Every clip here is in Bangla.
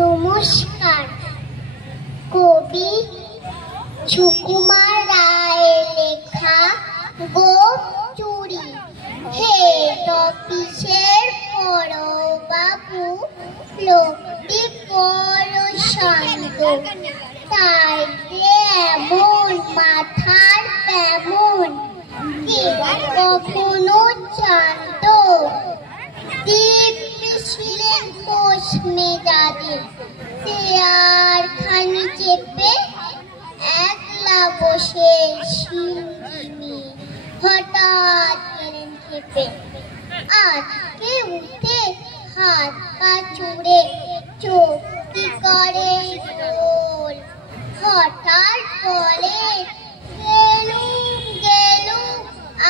নমস্কার। কবি সুকুমার রায়ের লেখা গোপ চুরি। হেড অফিসের বড়বাবু লোকটি বড় শান্ত, তাই এমন মাথার তেমন কে কখনো জানত? দিব্যি ছিলেন খোশ মেজাজে, চেয়ারখানি চেপে একলা বসে সিঞ্জিনি হঠাৎ গেলেন খেপে। আজকে উঠে হাত পা চুড়ে চোখ কি করে গোল, হঠাৎ বলে গেলুম গেলুম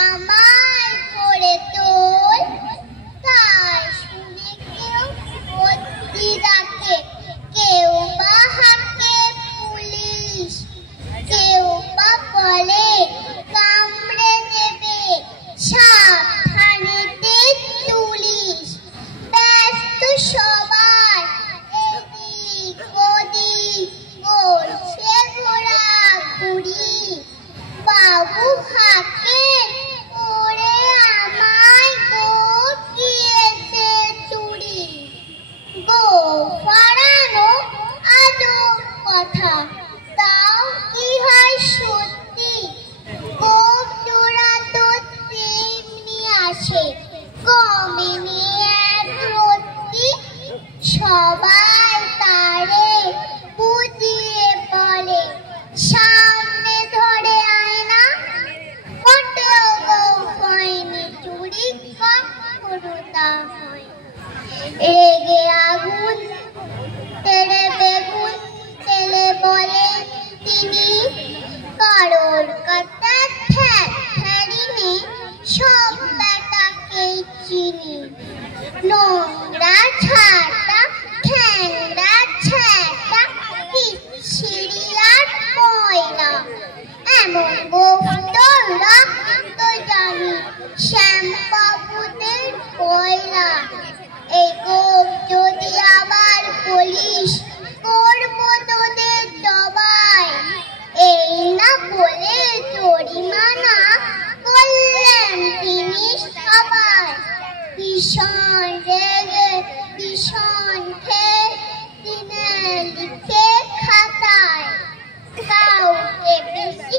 আমায় করে তোল। তাই শুনে কেউ বদ্যি ডাকে, কেউ বা হাঁকে পুলিশ, কেউ বা বলে কামড়ে দেবে সাবধানেতে তুলিস। ব্যস্ত সবাই এদিক ওদিক করছে ঘোরাঘুরি, বাবু হাঁকে ওরে আমায় গোপ গিয়েছে চুরি। গোপ হারানো আজব কথা, তাও কি হয় সত্যি? গোপ চোরা তো তেমনি আসে, কমেনি এক রত্তি। সবাই তারে বুঝিয়ে বলে, সামনে ধরে আয়না। মোটেও গোপ হয়নি চুরি, কখনো তা হয়। রেগে আগুন তেড়ে বেগুন তেলে বলেন তিনি, কারোর কথা ঠ্যাক ঠ্যারিনি, সব বেটাকেই চিনি। নোংরা ছাতা ঠ্যাংরা ছ্যাঁকা বিচ্ছিরি আর ময়লা, এমন গোপ তো রক্ত জানি শ্যামবাবুদের পয়লা। এই গোপ যদি আবার বলিস করবো তোদের জবাই, এই না বলে জরিমানা করলেন তিনি সবাই। ভীষণ রেগে ভীষণ খেয়ে দিনে লিখে খাতায়, কাউকে বেশি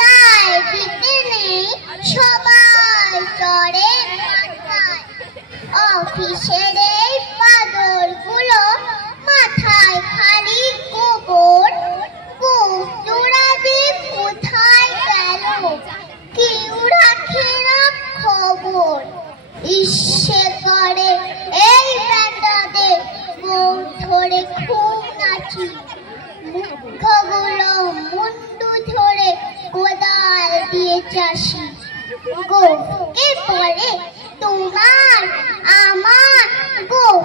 লাই দিতে নেই, সবাই চড়ে মাথায়। অফিসের এই পাদরগুলো মাথায় খালি গোবর, গোপ চোরাবে কোথায় গেল কেউ রাখে না খবর। ইচ্ছে করে এই বেটাদের গোপ ধরে খুব নাচি, মুখগুলো মুন্ডু ধরে কোদাল দিয়ে চাষি। গোপকে বলে তোমার আমার, গোপ